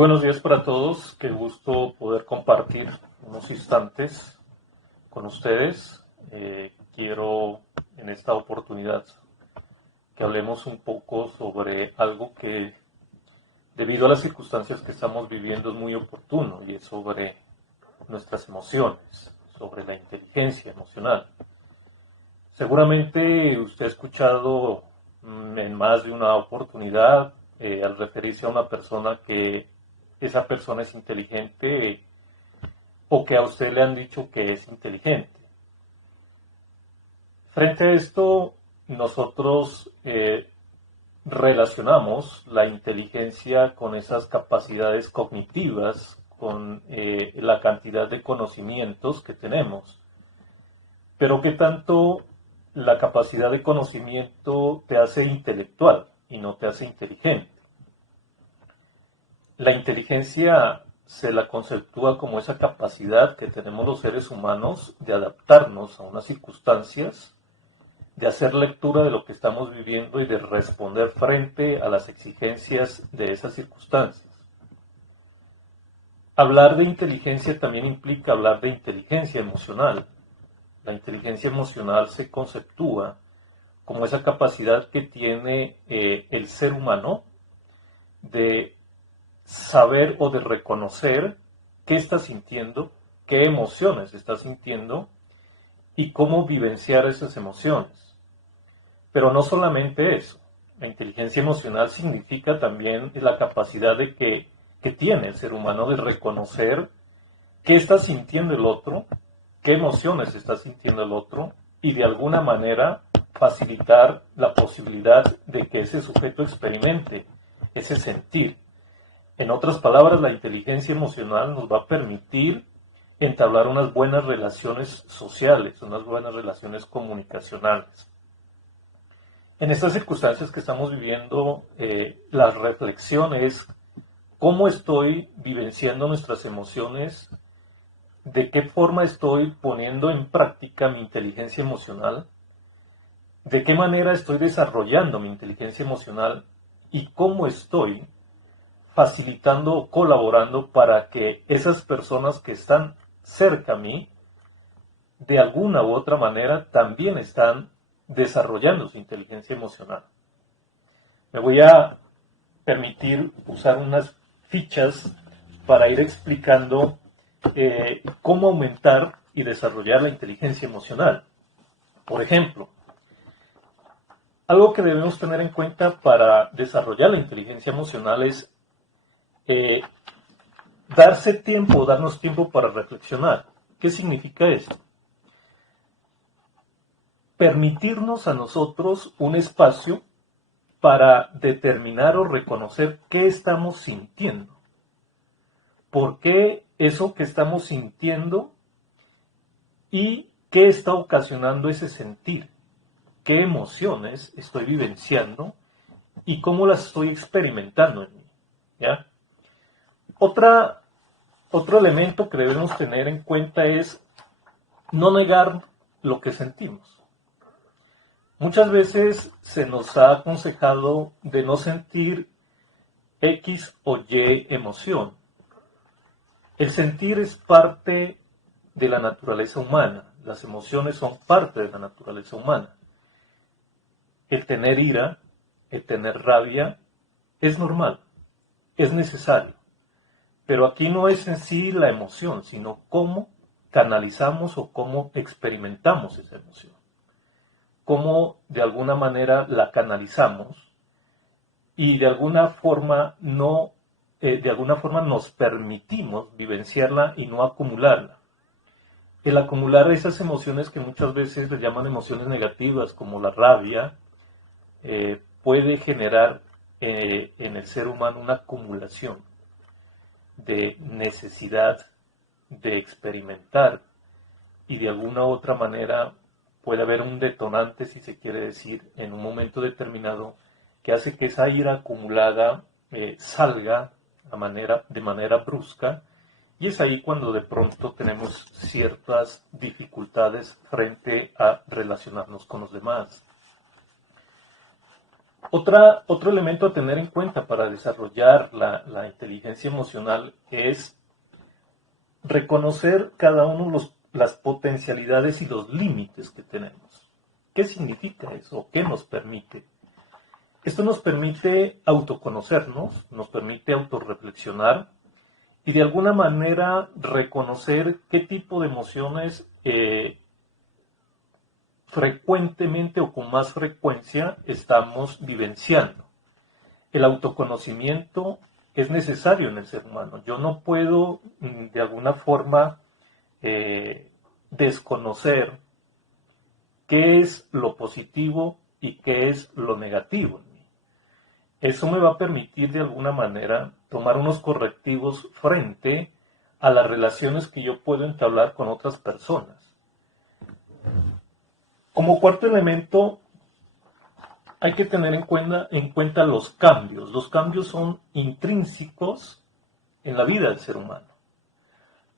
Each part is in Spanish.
buenos días para todos, qué gusto poder compartir unos instantes con ustedes. Quiero en esta oportunidad que hablemos un poco sobre algo que debido a las circunstancias que estamos viviendo es muy oportuno y es sobre nuestras emociones, sobre la inteligencia emocional. Seguramente usted ha escuchado en más de una oportunidad al referirse a una persona que esa persona es inteligente o que a usted le han dicho que es inteligente. Frente a esto, nosotros relacionamos la inteligencia con esas capacidades cognitivas, con la cantidad de conocimientos que tenemos. Pero ¿qué tanto la capacidad de conocimiento te hace intelectual y no te hace inteligente? La inteligencia se la conceptúa como esa capacidad que tenemos los seres humanos de adaptarnos a unas circunstancias, de hacer lectura de lo que estamos viviendo y de responder frente a las exigencias de esas circunstancias. Hablar de inteligencia también implica hablar de inteligencia emocional. La inteligencia emocional se conceptúa como esa capacidad que tiene el ser humano de saber o de reconocer qué está sintiendo, qué emociones está sintiendo y cómo vivenciar esas emociones. Pero no solamente eso. La inteligencia emocional significa también la capacidad que tiene el ser humano de reconocer qué está sintiendo el otro, qué emociones está sintiendo el otro y de alguna manera facilitar la posibilidad de que ese sujeto experimente ese sentir. En otras palabras, la inteligencia emocional nos va a permitir entablar unas buenas relaciones sociales, unas buenas relaciones comunicacionales. En estas circunstancias que estamos viviendo, la reflexión es cómo estoy vivenciando nuestras emociones, de qué forma estoy poniendo en práctica mi inteligencia emocional, de qué manera estoy desarrollando mi inteligencia emocional y cómo estoy facilitando o colaborando para que esas personas que están cerca a mí, de alguna u otra manera, también están desarrollando su inteligencia emocional. Me voy a permitir usar unas fichas para ir explicando cómo aumentar y desarrollar la inteligencia emocional. Por ejemplo, algo que debemos tener en cuenta para desarrollar la inteligencia emocional es darnos tiempo para reflexionar. ¿Qué significa esto? Permitirnos a nosotros un espacio para determinar o reconocer qué estamos sintiendo. ¿Por qué eso que estamos sintiendo y qué está ocasionando ese sentir? ¿Qué emociones estoy vivenciando y cómo las estoy experimentando en mí? ¿Ya? Otro elemento que debemos tener en cuenta es no negar lo que sentimos. Muchas veces se nos ha aconsejado de no sentir X o Y emoción. El sentir es parte de la naturaleza humana. Las emociones son parte de la naturaleza humana. El tener ira, el tener rabia, es normal, es necesario. Pero aquí no es en sí la emoción, sino cómo canalizamos o cómo experimentamos esa emoción. Cómo de alguna manera la canalizamos y de alguna forma nos permitimos vivenciarla y no acumularla. El acumular esas emociones que muchas veces le llaman emociones negativas, como la rabia, puede generar en el ser humano una acumulación de necesidad de experimentar y de alguna u otra manera puede haber un detonante, si se quiere decir, en un momento determinado que hace que esa ira acumulada salga de manera brusca y es ahí cuando de pronto tenemos ciertas dificultades frente a relacionarnos con los demás. Otro elemento a tener en cuenta para desarrollar la inteligencia emocional es reconocer cada uno las potencialidades y los límites que tenemos. ¿Qué significa eso? ¿Qué nos permite? Esto nos permite autoconocernos, nos permite autorreflexionar y de alguna manera reconocer qué tipo de emociones frecuentemente o con más frecuencia estamos vivenciando. El autoconocimiento es necesario en el ser humano. Yo no puedo de alguna forma desconocer qué es lo positivo y qué es lo negativo en mí. Eso me va a permitir de alguna manera tomar unos correctivos frente a las relaciones que yo puedo entablar con otras personas. Como cuarto elemento, hay que tener en cuenta los cambios. Los cambios son intrínsecos en la vida del ser humano.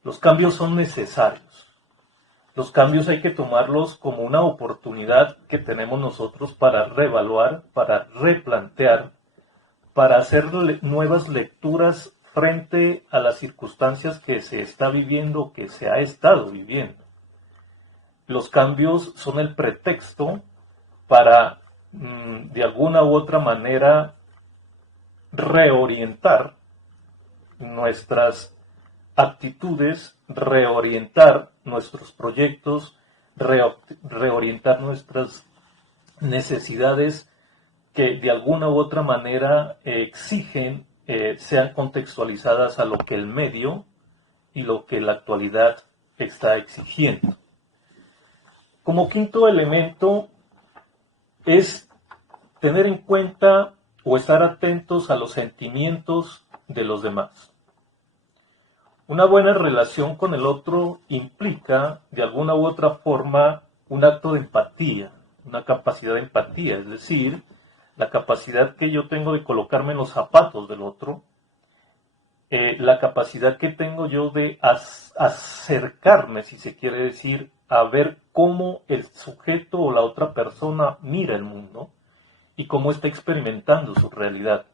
Los cambios son necesarios. Los cambios hay que tomarlos como una oportunidad que tenemos nosotros para reevaluar, para replantear, para hacer nuevas lecturas frente a las circunstancias que se está viviendo, que se ha estado viviendo. Los cambios son el pretexto para, de alguna u otra manera, reorientar nuestras actitudes, reorientar nuestros proyectos, reorientar nuestras necesidades que de alguna u otra manera exigen sean contextualizadas a lo que el medio y lo que la actualidad está exigiendo. Como quinto elemento es tener en cuenta o estar atentos a los sentimientos de los demás. Una buena relación con el otro implica, de alguna u otra forma, un acto de empatía, una capacidad de empatía, es decir, la capacidad que yo tengo de colocarme en los zapatos del otro, la capacidad que tengo yo de acercarme, si se quiere decir, a ver cómo el sujeto o la otra persona mira el mundo y cómo está experimentando su realidad.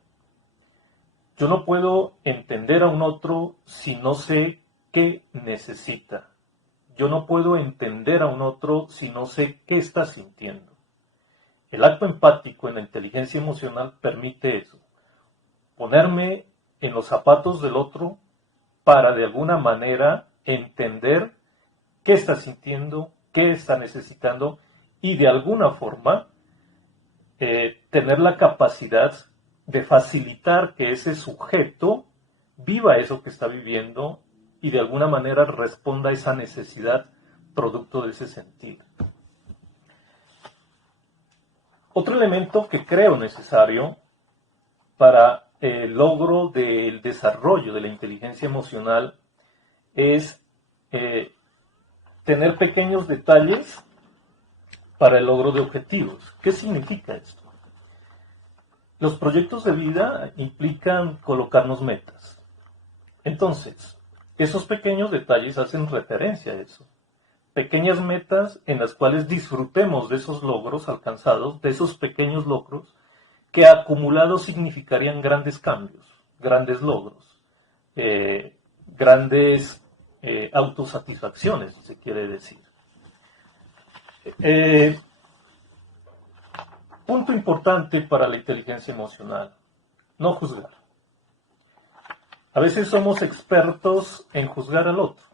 Yo no puedo entender a un otro si no sé qué necesita. Yo no puedo entender a un otro si no sé qué está sintiendo. El acto empático en la inteligencia emocional permite eso. Ponerme en los zapatos del otro para de alguna manera entender qué está sintiendo, qué está necesitando y de alguna forma tener la capacidad de facilitar que ese sujeto viva eso que está viviendo y de alguna manera responda a esa necesidad producto de ese sentir. Otro elemento que creo necesario para el logro del desarrollo de la inteligencia emocional es tener pequeños detalles para el logro de objetivos. ¿Qué significa esto? Los proyectos de vida implican colocarnos metas. Entonces, esos pequeños detalles hacen referencia a eso. Pequeñas metas en las cuales disfrutemos de esos logros alcanzados, de esos pequeños logros, que acumulados significarían grandes cambios, grandes logros, grandes autosatisfacciones, si se quiere decir. Punto importante para la inteligencia emocional, no juzgar. A veces somos expertos en juzgar al otro.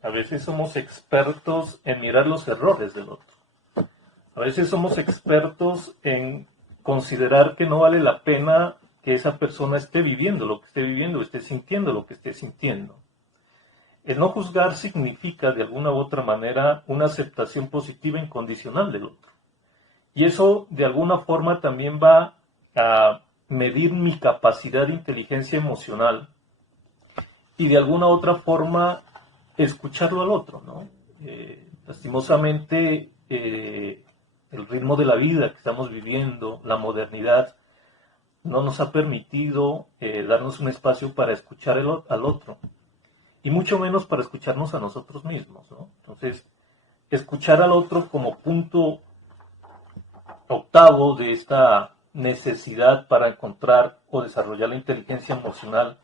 A veces somos expertos en mirar los errores del otro. A veces somos expertos en considerar que no vale la pena que esa persona esté viviendo lo que esté viviendo, esté sintiendo lo que esté sintiendo. El no juzgar significa, de alguna u otra manera, una aceptación positiva incondicional del otro. Y eso, de alguna forma, también va a medir mi capacidad de inteligencia emocional y, de alguna u otra forma, escucharlo al otro, ¿no? Lastimosamente, el ritmo de la vida que estamos viviendo, la modernidad, no nos ha permitido darnos un espacio para escuchar al otro, y mucho menos para escucharnos a nosotros mismos, ¿no? Entonces, escuchar al otro como punto octavo de necesidad para encontrar o desarrollar la inteligencia emocional,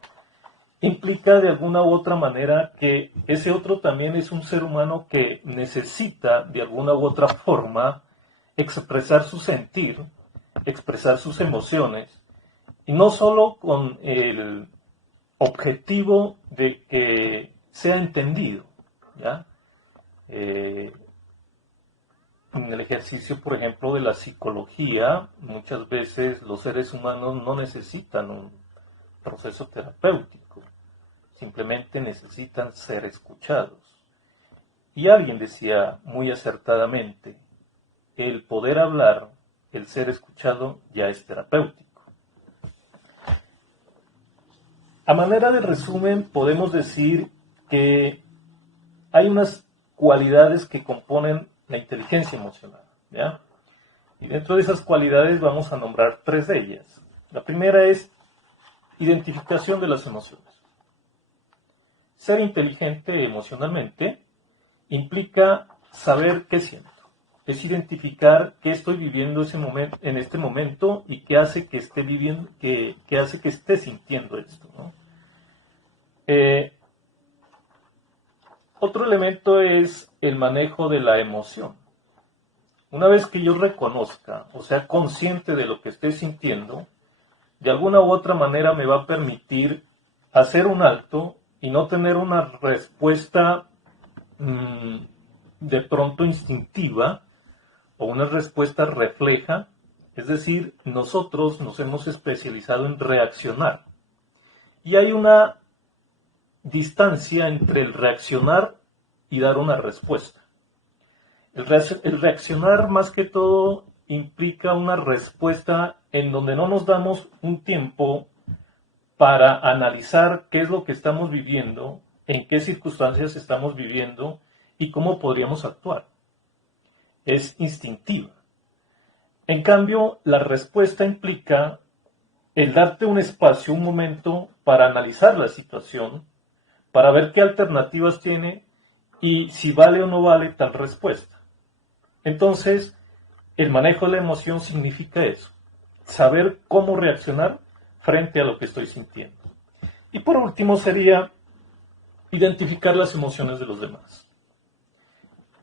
implica de alguna u otra manera que ese otro también es un ser humano que necesita de alguna u otra forma expresar su sentir, expresar sus emociones, y no solo con el objetivo de que sea entendido, ¿ya? En el ejercicio, por ejemplo, de la psicología, muchas veces los seres humanos no necesitan un proceso terapéutico, simplemente necesitan ser escuchados. Y alguien decía muy acertadamente, el poder hablar, el ser escuchado ya es terapéutico. A manera de resumen, podemos decir que hay unas cualidades que componen la inteligencia emocional, ¿ya? Y dentro de esas cualidades vamos a nombrar 3 de ellas. La primera es identificación de las emociones. Ser inteligente emocionalmente implica saber qué siento. Es identificar qué estoy viviendo en este momento y qué hace que esté viviendo, qué hace que esté sintiendo esto, ¿no? Otro elemento es el manejo de la emoción. Una vez que yo reconozca o sea consciente de lo que estoy sintiendo, de alguna u otra manera me va a permitir hacer un alto y no tener una respuesta de pronto instintiva o una respuesta refleja. Es decir, nosotros nos hemos especializado en reaccionar. Y hay una distancia entre el reaccionar y dar una respuesta. El reaccionar más que todo implica una respuesta en donde no nos damos un tiempo para analizar qué es lo que estamos viviendo, en qué circunstancias estamos viviendo y cómo podríamos actuar. Es instintiva. En cambio, la respuesta implica el darte un espacio, un momento para analizar la situación, para ver qué alternativas tiene y si vale o no vale tal respuesta. Entonces, el manejo de la emoción significa eso, saber cómo reaccionar frente a lo que estoy sintiendo. Y por último sería identificar las emociones de los demás.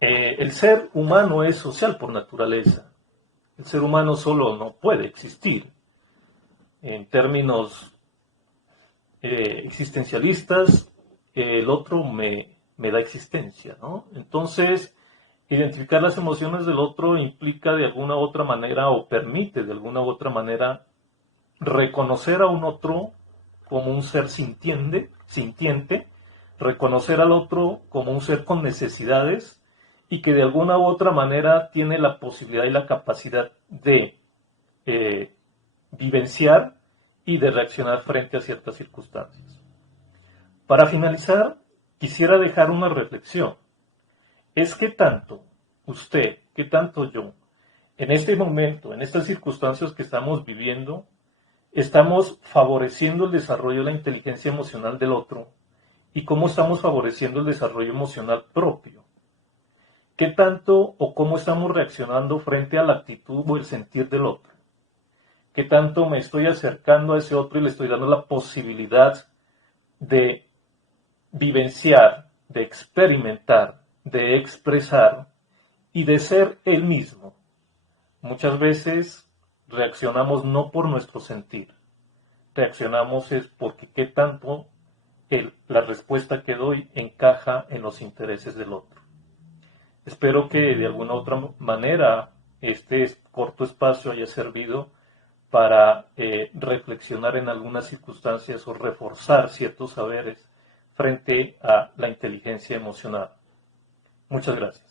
El ser humano es social por naturaleza. El ser humano solo no puede existir. En términos existencialistas, el otro me da existencia, ¿no? Entonces, identificar las emociones del otro implica de alguna u otra manera o permite de alguna u otra manera reconocer a un otro como un ser sintiente, reconocer al otro como un ser con necesidades y que de alguna u otra manera tiene la posibilidad y la capacidad de vivenciar y de reaccionar frente a ciertas circunstancias. Para finalizar, quisiera dejar una reflexión. Es que tanto usted, que tanto yo, en este momento, en estas circunstancias que estamos viviendo, estamos favoreciendo el desarrollo de la inteligencia emocional del otro y cómo estamos favoreciendo el desarrollo emocional propio. ¿Qué tanto o cómo estamos reaccionando frente a la actitud o el sentir del otro? ¿Qué tanto me estoy acercando a ese otro y le estoy dando la posibilidad de vivenciar, de experimentar, de expresar y de ser él mismo? Muchas veces reaccionamos no por nuestro sentir, reaccionamos es porque qué tanto la respuesta que doy encaja en los intereses del otro. Espero que de alguna otra manera este corto espacio haya servido para reflexionar en algunas circunstancias o reforzar ciertos saberes frente a la inteligencia emocional. Muchas gracias.